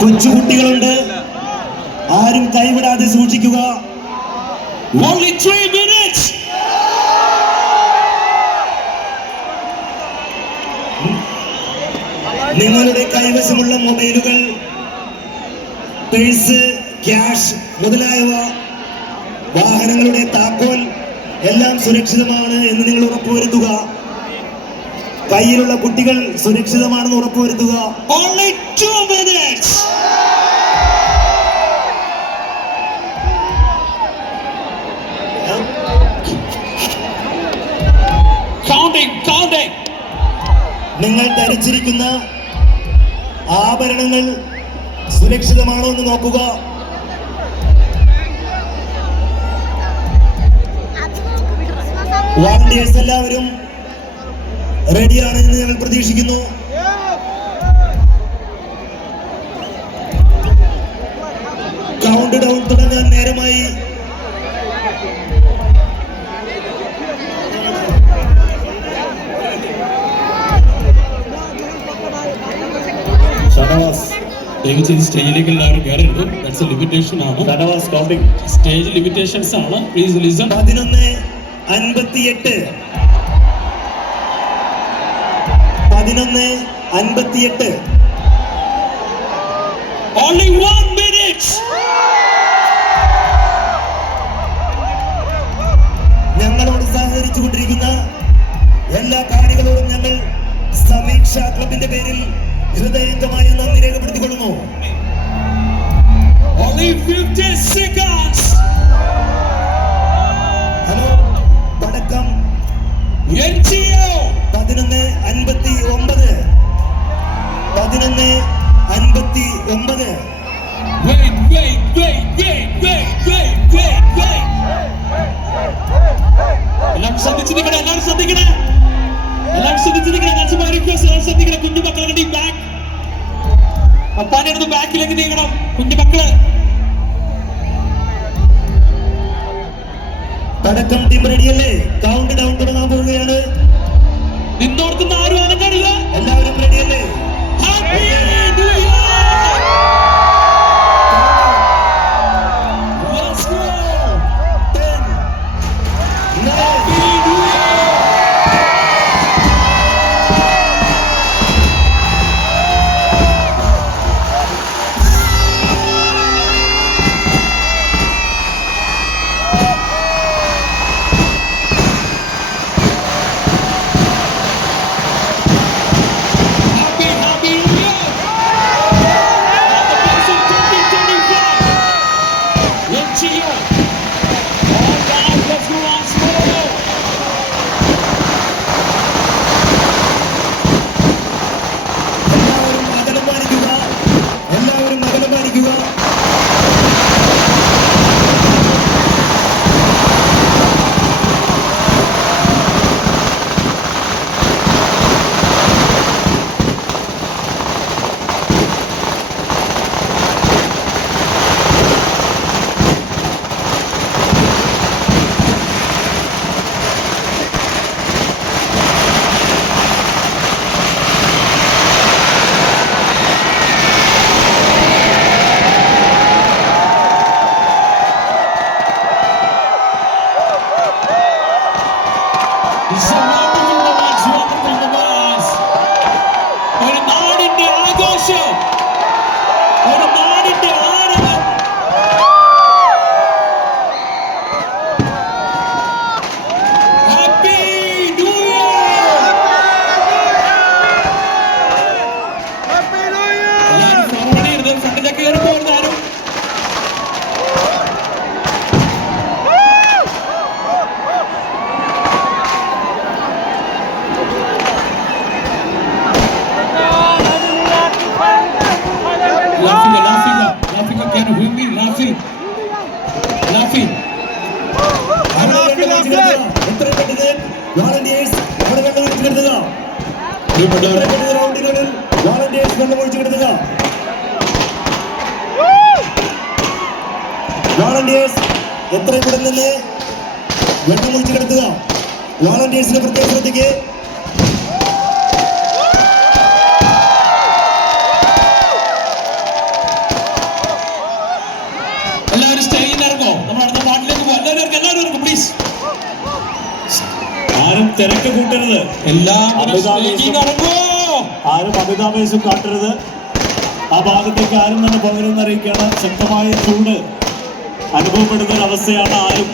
കൊച്ചുകുട്ടികളുണ്ട്. ആരും കൈവിടാതെ സൂക്ഷിക്കുക. നിങ്ങളുടെ കൈവശമുള്ള മൊബൈലുകൾ പേഴ്സ് ക്യാഷ് മുതലായവ വാഹനങ്ങളുടെ താക്കോൽ എല്ലാം സുരക്ഷിതമാണ് എന്ന് നിങ്ങൾ ഉറപ്പുവരുത്തുക. കയ്യിലുള്ള കുട്ടികൾ സുരക്ഷിതമാണെന്ന് ഉറപ്പുവരുത്തുക Only two minutes. Counting, counting. നിങ്ങൾ ധരിച്ചിരിക്കുന്ന ആഭരണങ്ങൾ സുരക്ഷിതമാണോ എന്ന് നോക്കുക വാളണ്ടിയേഴ്സ് എല്ലാവരും റെഡിയാണ് എന്ന് ഞങ്ങൾ പ്രതീക്ഷിക്കുന്നു. കൗണ്ട് ഡൗൺ തുടങ്ങാൻ നേരമായി. ദയവച്ച് സ്റ്റേജിലേക്ക് എല്ലാവരും കയറരുത് ദാറ്റ്സ് എ ലിമിറ്റേഷൻ ആണ്. സ്റ്റേജ് ലിമിറ്റേഷൻസ് ആണ്. പ്ലീസ് ലിസൺ പതിനൊന്ന് അൻപത്തിയെട്ട്. പതിനൊന്ന് അൻപത്തിയെട്ട്. ഓൺലി പതിനൊന്ന് അൻപത്തി ഒമ്പത്. Wait. എല്ലാവരും ശ്രദ്ധിക്കണേ. ശ്രദ്ധിക്കണേ. ബാക്ക് ടീം റെഡിയല്ലേ കൗണ്ട് ഡൗൺ തുടങ്ങാൻ പോവുകയാണ്. നിന്നോർത്തുന്ന 什么 എത്ര പെട്ടെന്ന് റൗണ്ടിനുള്ളിൽ വോളണ്ടിയേഴ്സ് വെള്ളം ഒഴിച്ചു കിടത്തുക വോളണ്ടിയേഴ്സ് എത്രയും പെട്ടെന്ന് തന്നെ വെള്ളം ഒഴിച്ചു കിടത്തുക വോളണ്ടിയേഴ്സിനെ പ്രത്യേക ശ്രദ്ധിക്ക് തിരക്ക് കൂട്ടരുത് ഇറങ്ങൂ. ആരും അമിതാവേശം കാട്ടരുത്. ആ ഭാഗത്തേക്ക് ആരും തന്നെ പോകരുതെന്ന് അറിയിക്കുകയാണ് ശക്തമായ ചൂട് അനുഭവപ്പെടുന്ന ഒരു അവസ്ഥയാണ് ആരും